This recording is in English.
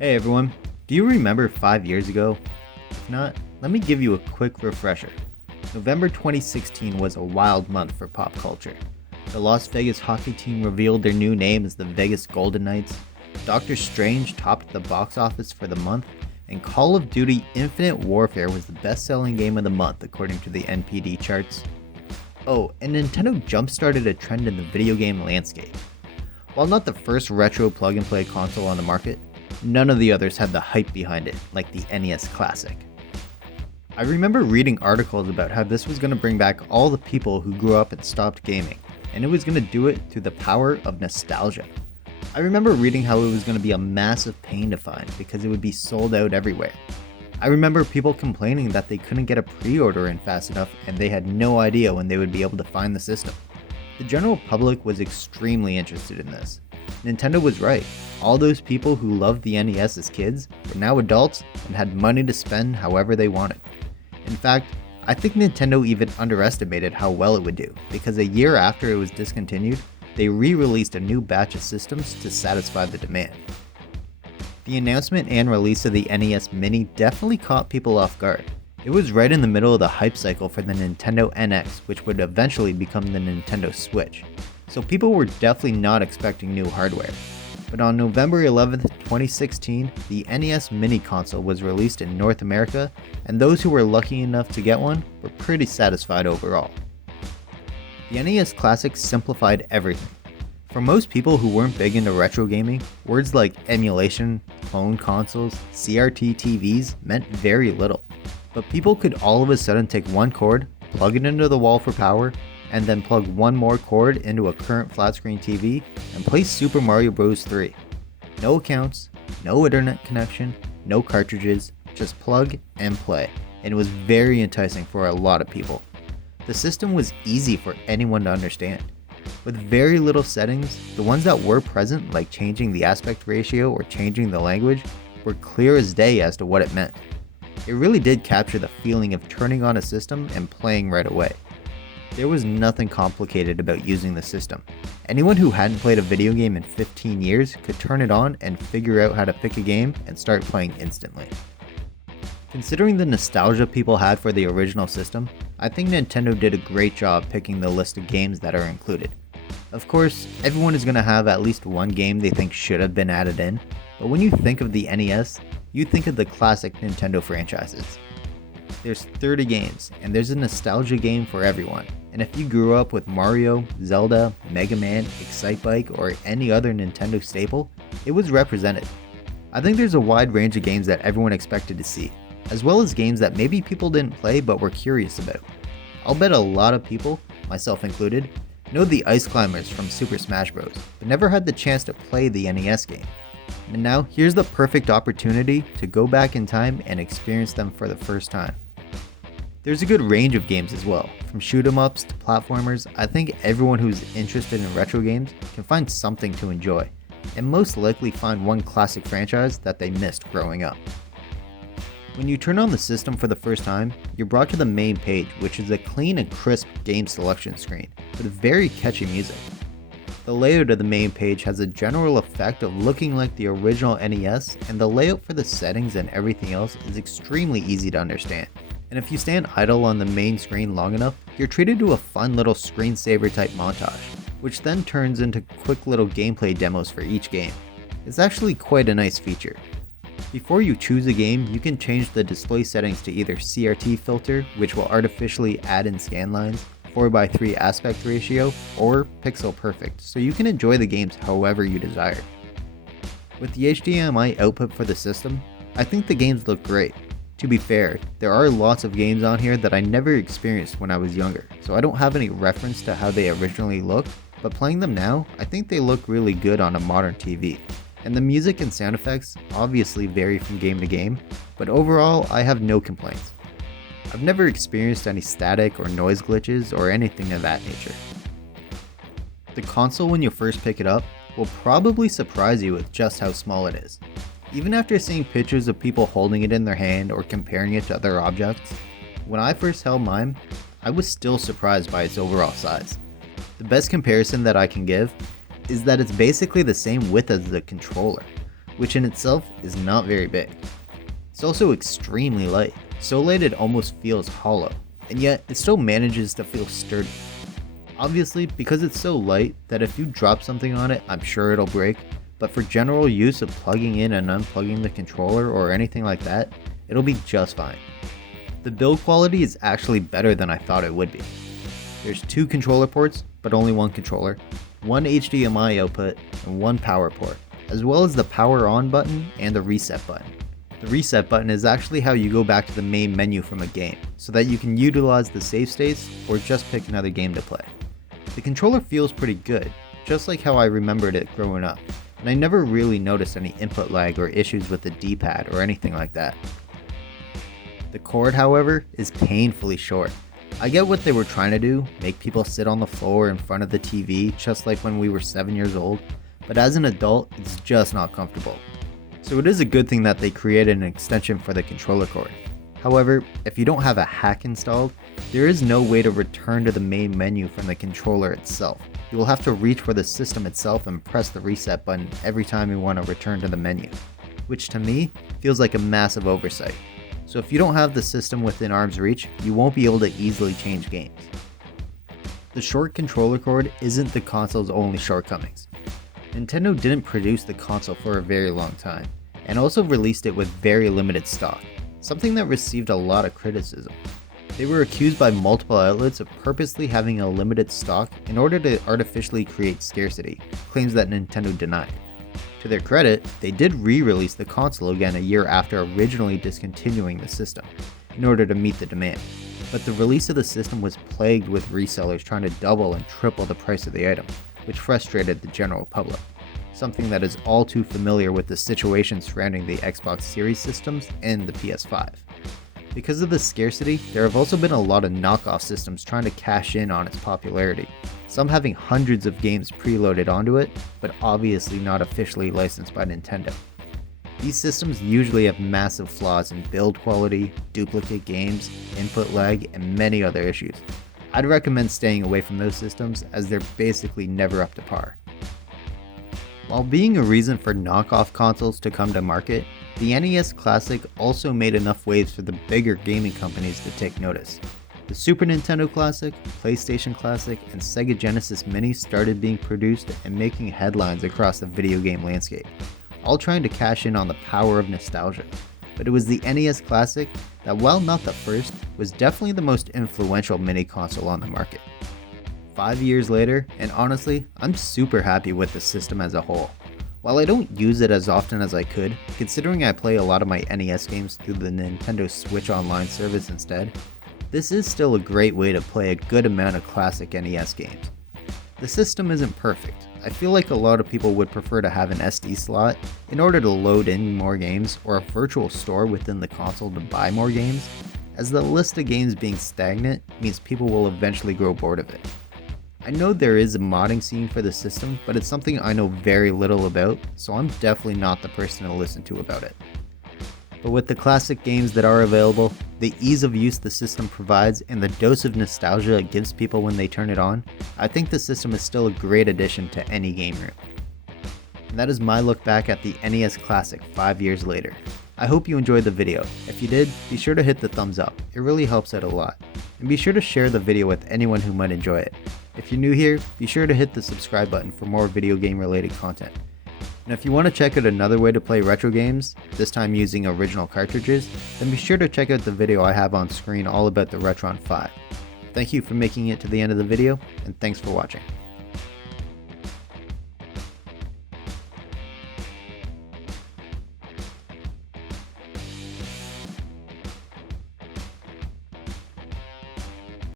Hey everyone, do you remember 5 years ago? If not, let me give you a quick refresher. November 2016 was a wild month for pop culture. The Las Vegas hockey team revealed their new name as the Vegas Golden Knights, Doctor Strange topped the box office for the month, and Call of Duty Infinite Warfare was the best-selling game of the month according to the NPD charts. Oh, and Nintendo jump-started a trend in the video game landscape. While not the first retro plug-and-play console on the market, none of the others had the hype behind it, like the NES Classic. I remember reading articles about how this was going to bring back all the people who grew up and stopped gaming, and it was going to do it through the power of nostalgia. I remember reading how it was going to be a massive pain to find because it would be sold out everywhere. I remember people complaining that they couldn't get a pre-order in fast enough and they had no idea when they would be able to find the system. The general public was extremely interested in this. Nintendo was right. All those people who loved the NES as kids were now adults and had money to spend however they wanted. In fact, I think Nintendo even underestimated how well it would do, because a year after it was discontinued, they re-released a new batch of systems to satisfy the demand. The announcement and release of the NES Mini definitely caught people off guard. It was right in the middle of the hype cycle for the Nintendo NX, which would eventually become the Nintendo Switch. So people were definitely not expecting new hardware. But on November 11th, 2016, the NES Mini console was released in North America, and those who were lucky enough to get one were pretty satisfied overall. The NES Classic simplified everything. For most people who weren't big into retro gaming, words like emulation, clone consoles, CRT TVs meant very little. But people could all of a sudden take one cord, plug it into the wall for power, and then plug one more cord into a current flat screen TV and play Super Mario Bros. 3. No accounts, no internet connection, no cartridges, just plug and play, and it was very enticing for a lot of people. The system was easy for anyone to understand. With very little settings, the ones that were present, like changing the aspect ratio or changing the language, were clear as day as to what it meant. It really did capture the feeling of turning on a system and playing right away. There was nothing complicated about using the system. Anyone who hadn't played a video game in 15 years could turn it on and figure out how to pick a game and start playing instantly. Considering the nostalgia people had for the original system, I think Nintendo did a great job picking the list of games that are included. Of course, everyone is going to have at least one game they think should have been added in, but when you think of the NES, you think of the classic Nintendo franchises. There's 30 games, and there's a nostalgia game for everyone. And if you grew up with Mario, Zelda, Mega Man, Excitebike, or any other Nintendo staple, it was represented. I think there's a wide range of games that everyone expected to see, as well as games that maybe people didn't play but were curious about. I'll bet a lot of people, myself included, know the Ice Climbers from Super Smash Bros., but never had the chance to play the NES game. And now, here's the perfect opportunity to go back in time and experience them for the first time. There's a good range of games as well. From shoot 'em ups to platformers, I think everyone who's interested in retro games can find something to enjoy, and most likely find one classic franchise that they missed growing up. When you turn on the system for the first time, you're brought to the main page, which is a clean and crisp game selection screen, with very catchy music. The layout of the main page has a general effect of looking like the original NES, and the layout for the settings and everything else is extremely easy to understand. And if you stand idle on the main screen long enough, you're treated to a fun little screensaver type montage, which then turns into quick little gameplay demos for each game. It's actually quite a nice feature. Before you choose a game, you can change the display settings to either CRT filter, which will artificially add in scan lines, 4:3 aspect ratio, or pixel perfect, so you can enjoy the games however you desire. With the HDMI output for the system, I think the games look great. To be fair, there are lots of games on here that I never experienced when I was younger, so I don't have any reference to how they originally looked, but playing them now, I think they look really good on a modern TV. And the music and sound effects obviously vary from game to game, but overall I have no complaints. I've never experienced any static or noise glitches or anything of that nature. The console, when you first pick it up, will probably surprise you with just how small it is. Even after seeing pictures of people holding it in their hand or comparing it to other objects, when I first held mine, I was still surprised by its overall size. The best comparison that I can give is that it's basically the same width as the controller, which in itself is not very big. It's also extremely light, so light it almost feels hollow, and yet it still manages to feel sturdy. Obviously, because it's so light that if you drop something on it, I'm sure it'll break, but for general use of plugging in and unplugging the controller or anything like that, it'll be just fine. The build quality is actually better than I thought it would be. There's 2 controller ports, but only 1 controller, 1 HDMI output, and 1 power port, as well as the power on button and the reset button. The reset button is actually how you go back to the main menu from a game, so that you can utilize the save states or just pick another game to play. The controller feels pretty good, just like how I remembered it growing up, and I never really noticed any input lag or issues with the D-pad or anything like that. The cord, however, is painfully short. I get what they were trying to do, make people sit on the floor in front of the TV just like when we were 7 years old, but as an adult, it's just not comfortable. So it is a good thing that they created an extension for the controller cord. However, if you don't have a hack installed, there is no way to return to the main menu from the controller itself. You will have to reach for the system itself and press the reset button every time you want to return to the menu, which to me feels like a massive oversight. So if you don't have the system within arm's reach, you won't be able to easily change games. The short controller cord isn't the console's only shortcomings. Nintendo didn't produce the console for a very long time, and also released it with very limited stock, something that received a lot of criticism. They were accused by multiple outlets of purposely having a limited stock in order to artificially create scarcity, claims that Nintendo denied. To their credit, they did re-release the console again a year after originally discontinuing the system, in order to meet the demand. But the release of the system was plagued with resellers trying to double and triple the price of the item, which frustrated the general public, something that is all too familiar with the situation surrounding the Xbox Series systems and the PS5. Because of the scarcity, there have also been a lot of knockoff systems trying to cash in on its popularity, some having hundreds of games preloaded onto it, but obviously not officially licensed by Nintendo. These systems usually have massive flaws in build quality, duplicate games, input lag, and many other issues. I'd recommend staying away from those systems as they're basically never up to par. While being a reason for knockoff consoles to come to market, the NES Classic also made enough waves for the bigger gaming companies to take notice. The Super Nintendo Classic, PlayStation Classic, and Sega Genesis Mini started being produced and making headlines across the video game landscape, all trying to cash in on the power of nostalgia. But it was the NES Classic that, while not the first, was definitely the most influential mini console on the market. 5 years later, and honestly, I'm super happy with the system as a whole. While I don't use it as often as I could, considering I play a lot of my NES games through the Nintendo Switch Online service instead, this is still a great way to play a good amount of classic NES games. The system isn't perfect. I feel like a lot of people would prefer to have an SD slot in order to load in more games, or a virtual store within the console to buy more games, as the list of games being stagnant means people will eventually grow bored of it. I know there is a modding scene for the system, but it's something I know very little about, so I'm definitely not the person to listen to about it. But with the classic games that are available, the ease of use the system provides, and the dose of nostalgia it gives people when they turn it on, I think the system is still a great addition to any game room. And that is my look back at the NES Classic 5 years later. I hope you enjoyed the video. If you did, be sure to hit the thumbs up, it really helps out a lot. And be sure to share the video with anyone who might enjoy it. If you're new here, be sure to hit the subscribe button for more video game related content. And if you want to check out another way to play retro games, this time using original cartridges, then be sure to check out the video I have on screen all about the Retron 5. Thank you for making it to the end of the video, and thanks for watching.